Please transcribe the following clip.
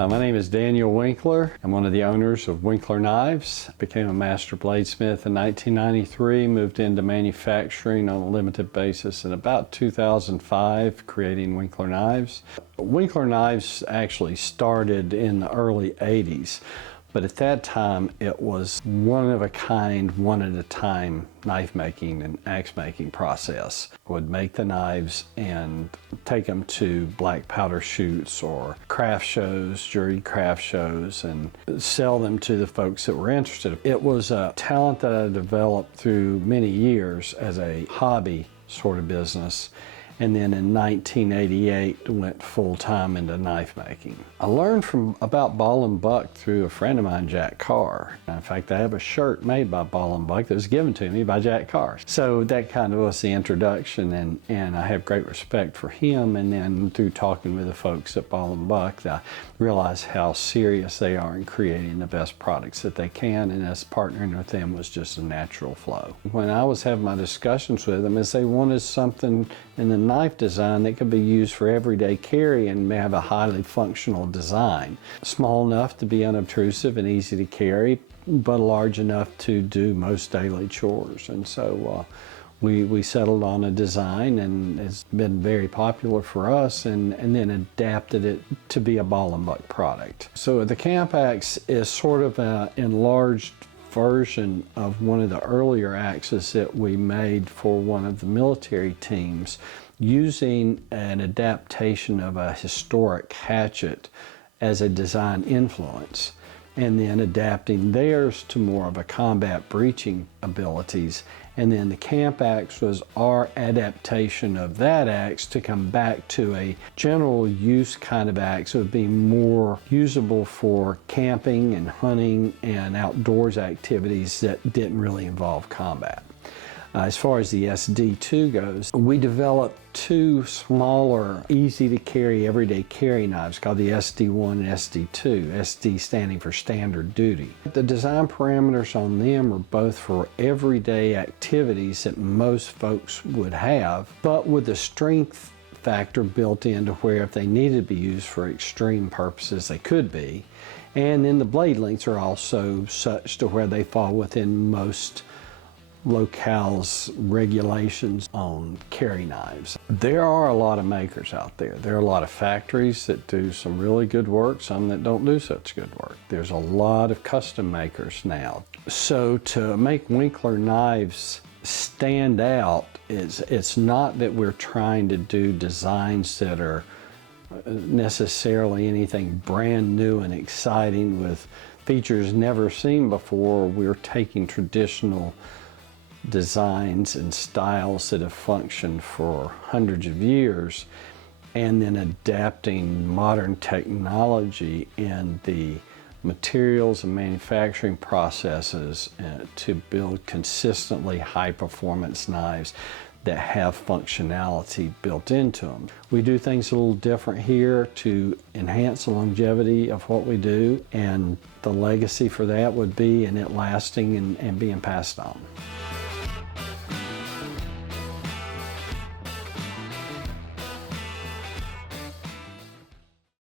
My name is Daniel Winkler. I'm one of the owners of Winkler Knives. Became a master bladesmith in 1993, moved into manufacturing on a limited basis in about 2005, creating Winkler Knives. Winkler Knives actually started in the early 80s, but at that time it was one of a kind, one at a time knife making and axe making process. Would make the knives and take them to black powder shoots or craft shows, juried craft shows, and sell them to the folks that were interested. It was a talent that I developed through many years as a hobby sort of business. And then in 1988 went full-time into knife making. I learned about ball and buck through a friend of mine, Jack Carr. In fact, I have a shirt made by Ball and Buck that was given to me by Jack Carr. So that kind of was the introduction, and I have great respect for him. And then through talking with the folks at Ball and Buck, I realized how serious they are in creating the best products that they can, and us partnering with them was just a natural flow. When I was having my discussions with them, is they wanted something in the knife design that could be used for everyday carry and have a highly functional design. Small enough to be unobtrusive and easy to carry, but large enough to do most daily chores. And so we settled on a design, and it's been very popular for us, and then adapted it to be a ball and buck product. So the camp axe is sort of an enlarged version of one of the earlier axes that we made for one of the military teams, using an adaptation of a historic hatchet as a design influence, and then adapting theirs to more of a combat breaching abilities. And then the camp axe was our adaptation of that axe to come back to a general use kind of axe. It would be more usable for camping and hunting and outdoors activities that didn't really involve combat. As far as the SD2 goes, we developed two smaller, easy to carry, everyday carry knives called the SD1 and SD2, SD standing for standard duty. The design parameters on them are both for everyday activities that most folks would have, but with the strength factor built into where if they needed to be used for extreme purposes, they could be. And then the blade lengths are also such to where they fall within most locales regulations on carry knives. There are a lot of makers out there. There are a lot of factories that do some really good work, some that don't do such good work. There's a lot of custom makers now. So to make Winkler knives stand out, it's not that we're trying to do designs that are necessarily anything brand new and exciting with features never seen before. We're taking traditional designs and styles that have functioned for hundreds of years, and then adapting modern technology in the materials and manufacturing processes to build consistently high performance knives that have functionality built into them. We do things a little different here to enhance the longevity of what we do, and the legacy for that would be in it lasting and being passed on.